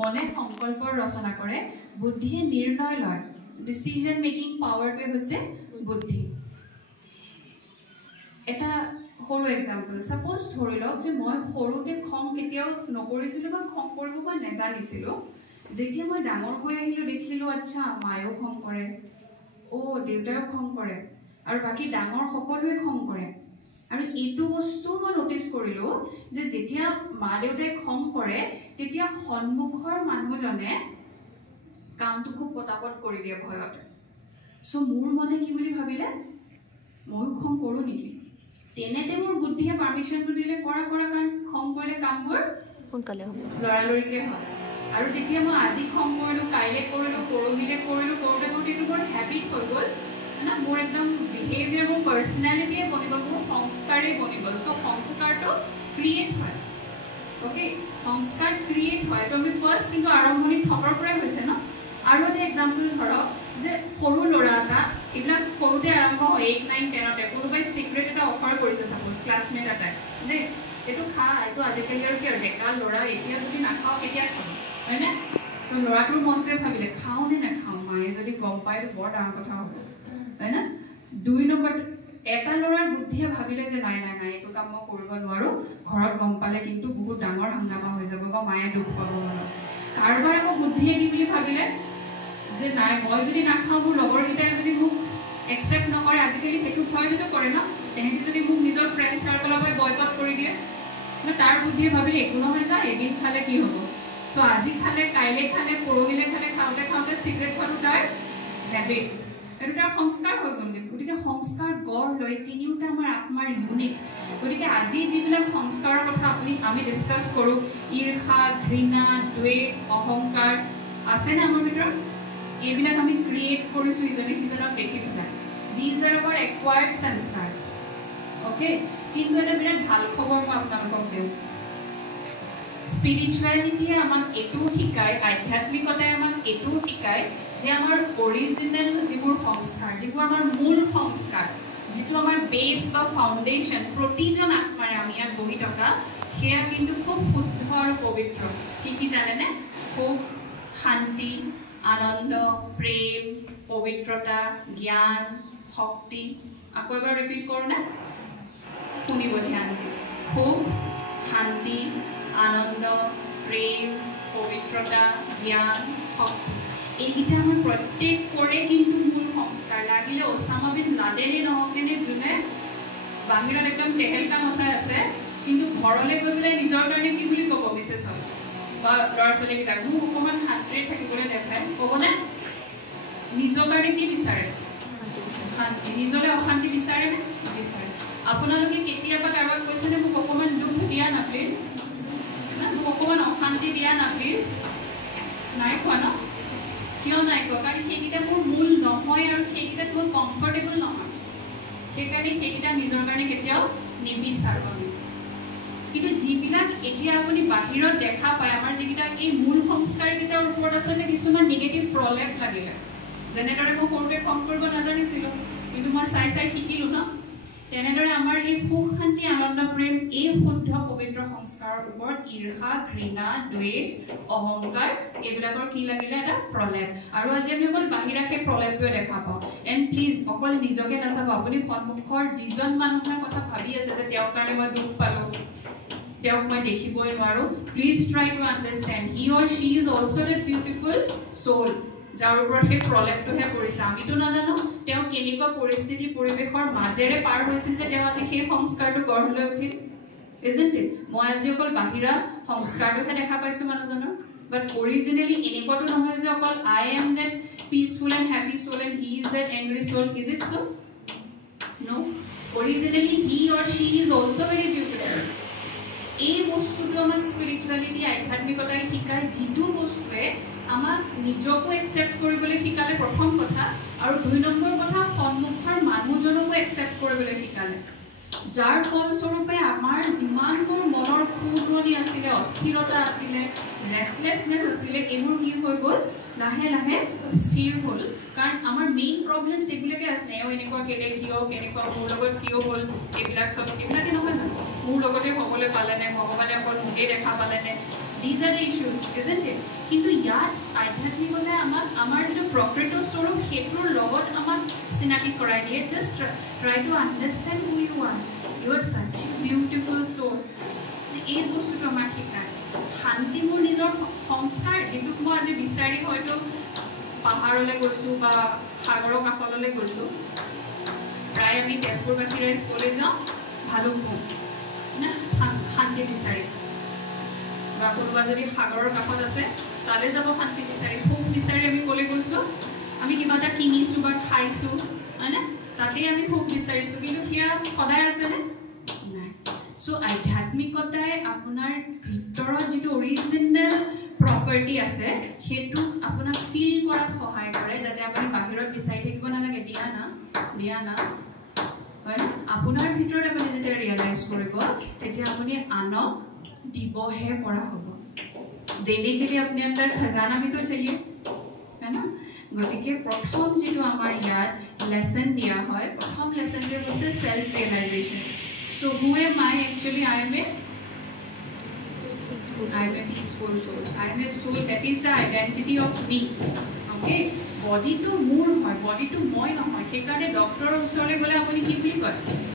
মনে সংকল্পৰ ৰচনা কৰে বুদ্ধিয়ে নিৰ্ণয় লয় ডিসিজন মেকিং পাৱাৰটো হৈছে বুদ্ধি এটা সৰু এক্সাম্পল সাপোজ ধৰি লওক যে মই সৰুতে খং কেতিয়াও নকৰিছিলো বা খং কৰিব বা নেজানিছিলো যেতিয়া মই ডাঙৰ হৈ আহিলো দেখিলো আচ্ছা মায়েও খং কৰে ও দেউতাও খং কৰে আৰু বাকি ডাঙৰ সকলোৱে খং কৰে আৰু এইটো বস্তু মই নোটিস কৰিলো যে যেতিয়া মা দেউতাই খং কৰে তেতিয়া সন্মুখৰ মানুহজনে কামটো খুব পটাপট কৰি দিয়ে ভয়তে সো মোৰ মনে কি বুলি ভাবিলে মই খং কৰো নেকি তেনেতে মোৰ বুদ্ধিয়ে পাৰমিশনটো দিলে কৰা কাৰণ খং কৰিলে কামবোৰ সোনকালে হ'ব লৰালৰিকে হয় আৰু তেতিয়া মই আজি খং কৰিলো কাইলে কৰিলো পৰহিলে কৰিলো কৰোতে মোৰ হেবিট হৈ গ'ল না মোৰ একদম বিহেভিয়াৰ মোৰ পাৰ্সোনালিটি বনি গ'ল মোৰ সংস্কাৰে বনি গ'ল সো সংস্কাৰটো ক্ৰিয়েট হয় ওকে সংস্কাৰ ক্ৰিয়েট হয় তো আমি ফাৰ্স্ট কিন্তু আৰম্ভণি থকৰ পৰাই হৈছে ন আৰু এটা এক্সাম্পল ধৰক যে সৰু লৰা এটা এইবিলাক সৰুতে আৰম্ভ হয় 8 9 10 তে কোনোবাই সিক্ৰেট এটা অফাৰ কৰিছে সাপোজ ক্লাছমেট এটাই যে এটো খা এটো আজিকালি আৰু কি ডেকা লৰা এতিয়া যদি নাখাও কেতিয়া খাব হয়নে তো লৰাটোৰ মনটোৱে ভাবিলে খাও নে নাখাও মায়ে যদি গম পায় তো বৰ ডাঙৰ কথা হ'ব হয়নে 2 নম্বৰ এটা লৰাৰ বুদ্ধিয়ে ভাবিলে যে নাই এটো কাম মই কৰিব নোৱাৰো ঘৰত গম পালে কিন্তু বহুত ডাঙৰ হাংগামা হৈ যাব বা মায়ে দুখ পাব কাৰবাৰ আকৌ বুদ্ধিয়ে কি বুলি ভাবিলে যে নাই মই যদি নাখাও মোৰ লগৰ গিটাই যদি মোক একসেপ্ট নকৰে আজিকালি হেতু ভয়টো কৰে ন তেহেঁতি যদি মোক নিজৰ ফ্ৰেন্ড সাৰ্কেলৰ পৰা বয়কট কৰি দিয়ে না তাৰ বুদ্ধিয়ে ভাবিলে একো নহয় যা এদিন খালে কি হ'ব সো আজি খালে কাইলে খালে পৰহিলে খালে খাওঁতে সিক্ৰেট খোৱাটো তাৰ হেবিট এটো তাৰ সংস্কাৰ হৈ গ'ল গতিকে সংস্কাৰ গঢ় লৈ তিনিওটা আমাৰ আত্মাৰ ইউনিট গতিকে আজি যিবিলাক সংস্কাৰৰ কথা আমি ডিসকাস কৰো ঈৰ্ষা ঘৃণা দ্বেষ অহংকাৰ আছে না আমাৰ ভিতৰত এইবিলাক আমি ক্ৰিয়েট কৰিছো ইজনে সিজনক দেখি পেলাই these are our acquired sanskars okay কিন্তু এটা বিৰাট ভাল খবৰ মই আপোনালোকক দিওঁ স্পিৰিচুৱেলিটি আমাক এটো শিকায় আধ্যাত্মিকতাই আমাক এটো শিকায় যে আমাৰ অৰিজিনাল যিবোৰ সংস্কাৰ যিবোৰ আমাৰ মূল সংস্কাৰ যেটো আমাৰ বেস বা ফাউন্ডেশন প্ৰতিজন আত্মাৰে আমি ইয়াত বহি থকা সেয়া কিন্তু খুব শুদ্ধ আৰু পবিত্ৰ কি জানেনে সুখ শান্তি আনন্দ প্ৰেম পবিত্ৰতা জ্ঞান শক্তি আকৌ এবাৰ ৰিপিট কৰো না শুনিব ধ্যান দি সুখ শান্তি আনন্দ প্ৰেম পবিত্ৰতা জ্ঞান শক্তি এইগিটা আমাৰ প্ৰত্যেকৰে কিন্তু মূল সংস্কাৰ লাগিলে ওসামা বিন লাদেনে নহকেনে যোনে বাহিৰত একদম টেহেলকা মছাই আছে কিন্তু ঘৰলৈ গৈ পেলাই নিজৰ কাৰণে কি বুলি ক'ব বিশেষ হয় বা ল'ৰা-ছোৱালী গিটাক মোক অকমান শান্তিৰে থাকিবলৈ দেখায় ক'বনে নিজৰ কাৰণে কি বিচাৰে শান্তি নিজলে অশান্তি বিচাৰে নে বিচাৰে আপোনালোকে কেতিয়াবা কাৰোবাক কৈছেনে মোক অকমান দুখ দিয়া না প্লিজ না মোক অকমান অশান্তি দিয়া না প্লিজ নাই কোৱা ন কিয় নাই কোৱা কাৰণ সেইকেইটা মোৰ মূল নহয় আৰু সেইকেইটাত মই কমফৰ্টেবল নহয় সেইকাৰণে সেইকেইটা নিজৰ কাৰণে কেতিয়াও নিবিচাৰো আমি কিন্তু যিবিলাক এতিয়া আপুনি বাহিৰত দেখা পায় আমাৰ যিকেইটা এই মূল সংস্কাৰকেইটাৰ ওপৰত আচলতে কিছুমান নিগেটিভ প্ৰলেপ লাগিলে যেনেদৰে মই সৰুতে খং কৰিব নাজানিছিলো কিন্তু মই চাই শিকিলো ন তেনেদৰে আমাৰ এই সুখ শান্তি আনন্দ প্ৰেম এই শুদ্ধ পবিত্ৰ সংস্কাৰৰ ওপৰত ঈৰ্ষা ঘৃণা দ্বেষ অহংকাৰ এইবিলাকৰ কি লাগিলে এটা প্ৰলেপ আৰু আজি আমি অকল বাহিৰা সেই প্ৰলেপটো দেখা পাওঁ এণ্ড প্লিজ অকল নিজকে নাচাব আপুনি সন্মুখৰ যিজন মানুহে কথা ভাবি আছে যে তেওঁৰ কাৰণে মই দুখ পালো তেওঁক মই দেখিবই নোৱাৰো please try to understand he or she is also a beautiful soul যাৰ ওপৰত সেই প্ৰলেপটোহে কৰিছে আমিতো নাজানো তেওঁ কেনেকুৱা পৰিস্থিতি পৰিৱেশৰ মাজেৰে পাৰ হৈছিল যে তেওঁ আজি সেই সংস্কাৰটো গঢ় লৈ উঠিল ইজন্ট ইট মই আজি অকল বাহিৰা সংস্কাৰটোহে দেখা পাইছো মানুহজনৰ বাট অৰিজিনেলি এনেকুৱাটো নহয় যে অকল I am that peaceful and happy soul and he is that angry soul is it so no originally he or she is also very beautiful এই বস্তুটো আমাক স্পিৰিচুৱেলিটি আধ্যাত্মিকতাই শিকায় যিটো বস্তুৱে আমাক নিজকো একসেপ্ট কৰিবলৈ শিকালে প্ৰথম কথা আৰু দুই নম্বৰ কথা সন্মুখৰ মানুহজনকো একসেপ্ট কৰিবলৈ শিকালে যাৰ ফলস্বৰূপে আমাৰ যিমানবোৰ মনৰ খুঁতনি আছিলে অস্থিৰতা আছিলে ৰেষ্টলেছনেছ আছিলে এইবোৰ কি হৈ গ'ল লাহে লাহে স্থিৰ হ'ল কাৰণ আমাৰ মেইন প্ৰব্লেমছ এইবিলাকে আছে এনেকুৱা কেলে কিয় কেনেকুৱা মোৰ লগত কিয় হ'ল এইবিলাকে নহয় জানো মোৰ লগতে হ'বলৈ পালেনে ভগৱানে অকল মোকেই দেখা পালেনে These are the issues, isn't it? কিন্তু ইয়াত আধ্যাত্মিকতা আমাক আমাৰ যিটো প্ৰকৃত স্বৰূপ সেইটোৰ লগত আমাক চিনাকি কৰাই দিয়ে. Just try to understand who you are. You are such a beautiful soul. এই বস্তুটো আমাক শিকায়. শান্তি মোৰ নিজৰ সংস্কাৰ যিটোক মই আজি বিচাৰি হয়তো পাহাৰলৈ গৈছোঁ বা সাগৰৰ কাষলৈ গৈছোঁ. প্ৰায় আমি তেজপুৰবাসী ৰাইজ ক'লে যাওঁ ভালুকপুং না শান্তি বিচাৰি, বা কোনোবা যদি সাগৰৰ কাষত আছে তালৈ যাব শান্তি বিচাৰি, সুখ বিচাৰি আমি ক'লে গৈছোঁ আমি কিবা এটা কিনিছোঁ বা খাইছোঁ হয়নে, তাতেই আমি সুখ বিচাৰিছোঁ. কিন্তু সেয়া সদায় আছেনে? নাই. চ' আধ্যাত্মিকতাই আপোনাৰ ভিতৰত যিটো অৰিজিনেল প্ৰপাৰ্টি আছে সেইটোক আপোনাক ফিল কৰাত সহায় কৰে, যাতে আপুনি বাহিৰত বিচাৰি থাকিব নালাগে দিয়া না হয় না. আপোনাৰ ভিতৰত আপুনি যেতিয়া ৰিয়েলাইজ কৰিব তেতিয়া আপুনি আনক দিবহে পৰা হ'ব. দেনে के लिए अपने अंदर खजाना भी तो चाहिए है ना. গতিকে প্ৰথম যেটো আমাৰ ইয়াত লেসন দিয়া হয়, প্ৰথম লেসনটো হৈছে self realization. So who am I actually? I am a peaceful soul. I am a soul. That is the identity of me. Okay? Body to মোৰ হয়, body to মই নহয়. সেইকাৰণে ডক্টৰৰ ওচৰলৈ গ'লে আপুনি কি বুলি কয়?